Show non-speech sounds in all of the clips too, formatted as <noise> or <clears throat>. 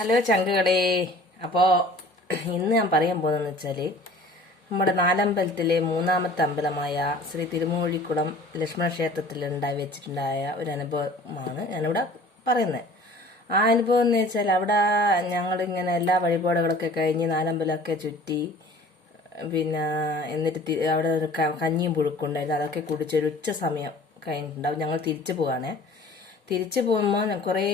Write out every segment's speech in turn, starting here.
Hello ചങ്കുകളെ. അപ്പോൾ ഇന്ന് ഞാൻ പറയാൻ പോകുന്നതെന്ന് വെച്ചാൽ നമ്മുടെ നാലമ്പലത്തിലെ മൂന്നാമത്തെ അമ്പലമായ ശ്രീ തിരുമൂഴിക്കുളം ലക്ഷ്മണ ക്ഷേത്രത്തിൽ ഉണ്ടായി വെച്ചിട്ടുണ്ടായ ഒരു അനുഭവമാണ് ഞാനിവിടെ പറയുന്നത്. ആ അനുഭവം എന്ന് വെച്ചാൽ അവിടെ ഞങ്ങളിങ്ങനെ എല്ലാ വഴിപാടുകളൊക്കെ കഴിഞ്ഞ് നാലമ്പലമൊക്കെ ചുറ്റി പിന്നെ എന്നിട്ട് അവിടെ ഒരു കഞ്ഞിയും പുഴുക്കുണ്ടായിരുന്നു അതൊക്കെ കുടിച്ചൊരു ഉച്ച സമയം കഴിഞ്ഞിട്ടുണ്ടാവും. ഞങ്ങൾ തിരിച്ചു പോവാണേ. തിരിച്ചു പോകുമ്പോൾ കുറേ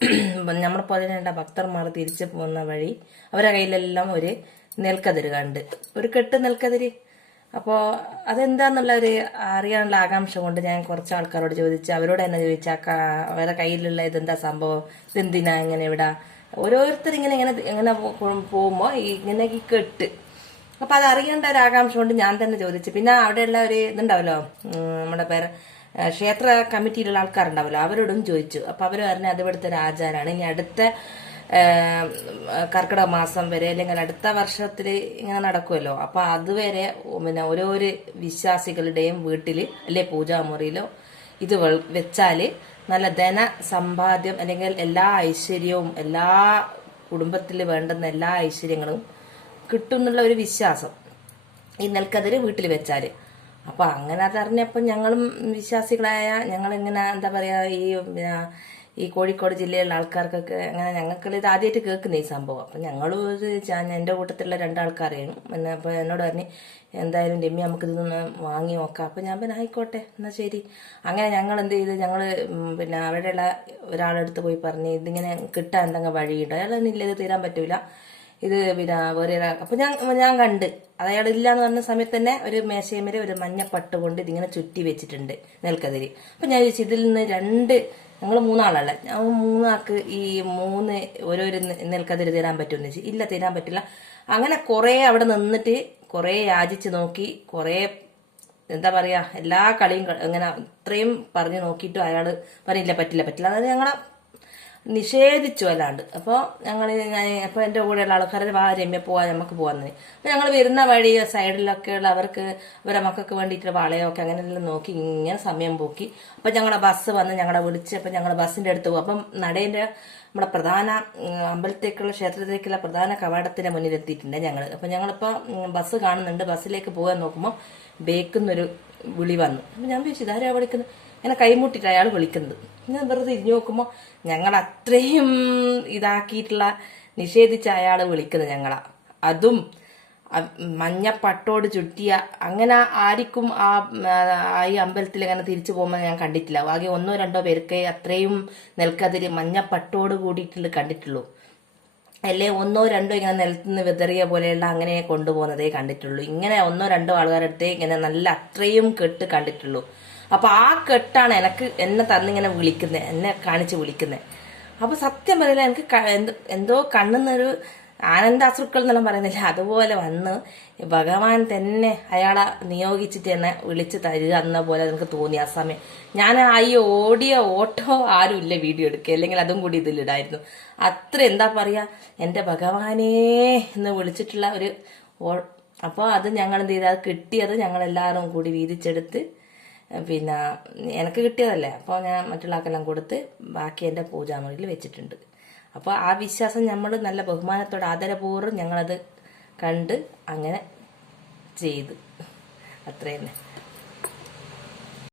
<clears throat> നമ്മളെ പോലെ തന്നെ ഭക്തന്മാർ തിരിച്ചു പോകുന്ന വഴി അവരുടെ കയ്യിലെല്ലാം ഒരു നെൽക്കതിര് കണ്ട്. ഒരു കെട്ട് നെൽക്കതിര്. അപ്പോൾ അതെന്താന്നുള്ള ഒരു അറിയാനുള്ള ആകാംക്ഷ കൊണ്ട് ഞാൻ കുറച്ച് ആൾക്കാരോട് ചോദിച്ചു അവരോട് തന്നെ ചോദിച്ചു അവരുടെ കയ്യിലുള്ള ഇതെന്താ സംഭവം? ഇതെന്തിനാ ഇങ്ങനെ ഇവിടെ? ഓരോരുത്തർ ഇങ്ങനെ ഇങ്ങനെ ഇങ്ങനെ പോകുമ്പോൾ ഇങ്ങനെ ഈ കെട്ട്. അപ്പൊ അത് അറിയേണ്ട ഒരു ആകാംക്ഷ കൊണ്ട് ഞാൻ തന്നെ ചോദിച്ചു. പിന്നെ അവിടെയുള്ള ഒരു ഇതുണ്ടാവല്ലോ നമ്മുടെ പേര് ക്ഷേത്ര കമ്മിറ്റിയിലുള്ള ആൾക്കാരുണ്ടാവല്ലോ അവരോടും ചോദിച്ചു. അപ്പൊ അവർ പറഞ്ഞു അത് ഇവിടുത്തെ ഒരു ആചാരമാണ്. ഇനി അടുത്ത കർക്കിടക മാസം വരെ അല്ലെങ്കിൽ അടുത്ത വർഷത്തിൽ ഇങ്ങനെ നടക്കുമല്ലോ. അപ്പൊ അതുവരെ പിന്നെ ഓരോരോ വിശ്വാസികളുടെയും വീട്ടിൽ അല്ലെ പൂജാമുറിയിലോ ഇത് വെച്ചാൽ നല്ല ധന സമ്പാദ്യം അല്ലെങ്കിൽ എല്ലാ ഐശ്വര്യവും എല്ലാ കുടുംബത്തിൽ വേണ്ടുന്ന എല്ലാ ഐശ്വര്യങ്ങളും കിട്ടും എന്നുള്ള ഒരു വിശ്വാസം ഈ നെൽക്കതിര് വീട്ടിൽ വെച്ചാൽ. അപ്പൊ അങ്ങനെ അതറിഞ്ഞപ്പോൾ ഞങ്ങളും വിശ്വാസികളായ ഞങ്ങൾ ഇങ്ങനെ എന്താ പറയാ ഈ ഈ കോഴിക്കോട് ജില്ലയിലുള്ള ആൾക്കാർക്കൊക്കെ അങ്ങനെ ഞങ്ങൾക്ക് ഇത് ആദ്യമായിട്ട് കേൾക്കുന്ന ഈ സംഭവം. അപ്പൊ ഞങ്ങൾ ചാ- എന്റെ കൂട്ടത്തിലുള്ള രണ്ടാൾക്കാരെയും പിന്നെ അപ്പൊ എന്നോട് പറഞ്ഞു എന്തായാലും രമ്യ നമുക്ക് ഇതൊന്ന് വാങ്ങി നോക്കാം. അപ്പൊ ഞാൻ പിന്നെ ആയിക്കോട്ടെ എന്നാ ശരി. അങ്ങനെ ഞങ്ങൾ എന്ത് ചെയ്ത് ഞങ്ങൾ പിന്നെ അവിടെയുള്ള ഒരാളെടുത്ത് പോയി പറഞ്ഞ് ഇതിങ്ങനെ കിട്ടാൻ എന്തെങ്കിലും വഴിയുണ്ടോ? അയാൾ ഇല്ല തീരാൻ പറ്റൂല. ഇത് പിന്നെ വേറെ അപ്പൊ ഞാൻ ഞാൻ കണ്ട്. അയാൾ ഇല്ല എന്ന് പറഞ്ഞ സമയത്ത് തന്നെ ഒരു മേശയമേരെ ഒരു മഞ്ഞ പട്ട് കൊണ്ട് ഇതിങ്ങനെ ചുറ്റി വെച്ചിട്ടുണ്ട് നെൽക്കതിരി. അപ്പൊ ഞാൻ ചോദിച്ചു ഇതിൽ നിന്ന് രണ്ട് ഞങ്ങൾ മൂന്നാളല്ല? ഞാൻ മൂന്നാൾക്ക് ഈ മൂന്ന് ഓരോരു നെൽക്കതിരി തരാൻ പറ്റുമെന്ന് ചോദിച്ചു. ഇല്ല തരാൻ പറ്റില്ല. അങ്ങനെ കുറെ അവിടെ നിന്നിട്ട് കുറെ യാചിച്ച് നോക്കി കുറെ എന്താ പറയാ എല്ലാ കളിയും ഇങ്ങനെ ഇത്രയും പറഞ്ഞു നോക്കിയിട്ടും അയാൾ പറയില്ല പറ്റില്ല പറ്റില്ല. അതായത് ഞങ്ങളെ നിഷേധിച്ചു അല്ലാണ്ട് അപ്പോൾ ഞങ്ങൾ ഞാൻ അപ്പോൾ എന്റെ കൂടെയുള്ള ആൾക്കാരെ വാ രമ്യ പോവാ നമുക്ക് പോകാന്ന് അപ്പോൾ ഞങ്ങൾ വരുന്ന വഴി സൈഡിലൊക്കെ ഉള്ള അവർക്ക് അവരുടെ മക്കൾക്ക് വേണ്ടിയിട്ട് വളയൊക്കെ അങ്ങനെയെല്ലാം നോക്കി ഇങ്ങനെ സമയം പോക്കി. അപ്പോൾ ഞങ്ങളുടെ ബസ് വന്ന് ഞങ്ങളെ വിളിച്ച് അപ്പോൾ ഞങ്ങൾ ബസ്സിന്റെ അടുത്ത് പോകും അപ്പം നടേന്റെ നമ്മുടെ പ്രധാന അമ്പലത്തേക്കുള്ള ക്ഷേത്രത്തിലേക്കുള്ള പ്രധാന കവാടത്തിന്റെ മുന്നിൽ എത്തിയിട്ടുണ്ട് ഞങ്ങൾ അപ്പൊ ഞങ്ങളിപ്പോൾ ബസ് കാണുന്നുണ്ട്. ബസ്സിലേക്ക് പോകാൻ നോക്കുമ്പോൾ ബേക്കുന്നൊരു വിളി വന്നു. അപ്പോൾ ഞാൻ ചോദിച്ചു ഇതാരാ വിളിക്കുന്നത്? ഇങ്ങനെ കൈമുട്ടിട്ട് അയാൾ വിളിക്കുന്നത്. ഞാൻ വെറുതെ തിരിഞ്ഞു നോക്കുമ്പോൾ ഞങ്ങൾ അത്രയും ഇതാക്കിയിട്ടുള്ള നിഷേധിച്ച അയാൾ വിളിക്കുന്നത് ഞങ്ങളാ. അതും മഞ്ഞ പട്ടോട് ചുറ്റിയ അങ്ങനെ ആർക്കും ആ ആ ഈ അമ്പലത്തിൽ അങ്ങനെ തിരിച്ചു പോകുമ്പോൾ ഞാൻ കണ്ടിട്ടില്ല. ആകെ ഒന്നോ രണ്ടോ പേർക്ക് അത്രയും നിൽക്കതിൽ മഞ്ഞ പട്ടോട് കൂടിയിട്ടുള്ള കണ്ടിട്ടുള്ളൂ. അല്ലേ ഒന്നോ രണ്ടോ ഇങ്ങനെ നിലത്തുനിന്ന് വിതറിയ പോലെയുള്ള അങ്ങനെ കൊണ്ടുപോകുന്നതേ കണ്ടിട്ടുള്ളൂ. ഇങ്ങനെ ഒന്നോ രണ്ടോ ആൾക്കാരുടെ അടുത്തേ ഇങ്ങനെ നല്ല അത്രയും കെട്ട് കണ്ടിട്ടുള്ളൂ. അപ്പൊ ആ കെട്ടാണ് എനക്ക് എന്നെ തന്നിങ്ങനെ വിളിക്കുന്നത് എന്നെ കാണിച്ച് വിളിക്കുന്നത് അപ്പൊ സത്യം പറയില്ല എനിക്ക് എന്തോ കണ്ണുന്നൊരു ആനന്ദാശ്രുക്കൾ എന്നെല്ലാം പറയുന്നില്ല. അതുപോലെ വന്ന് ഭഗവാൻ തന്നെ അയാളെ നിയോഗിച്ചിട്ട് എന്നെ വിളിച്ച് തരിക എന്ന പോലെ എനിക്ക് തോന്നി ആ സമയം. ഞാൻ ഈ ഓടിയ ഓട്ടോ ആരും ഇല്ല വീഡിയോ എടുക്കുക അല്ലെങ്കിൽ അതും കൂടി ഇതിലിടായിരുന്നു അത്ര എന്താ പറയാ എന്റെ ഭഗവാനേ എന്ന് വിളിച്ചിട്ടുള്ള ഒരു അപ്പോൾ അത് ഞങ്ങൾ എന്ത് ചെയ്ത്? അത് കിട്ടിയത് ഞങ്ങൾ എല്ലാവരും കൂടി വീതിച്ചെടുത്ത് പിന്നെ എനിക്ക് കിട്ടിയതല്ലേ. അപ്പോൾ ഞാൻ മറ്റുള്ള ആൾക്കെല്ലാം കൊടുത്ത് ബാക്കി എന്റെ പൂജാമുറിയിൽ വെച്ചിട്ടുണ്ട്. അപ്പോൾ ആ വിശ്വാസം നമ്മൾ നല്ല ബഹുമാനത്തോടെ ആദരപൂർവം ഞങ്ങളത് കണ്ട് അങ്ങനെ ചെയ്ത്. അത്ര തന്നെ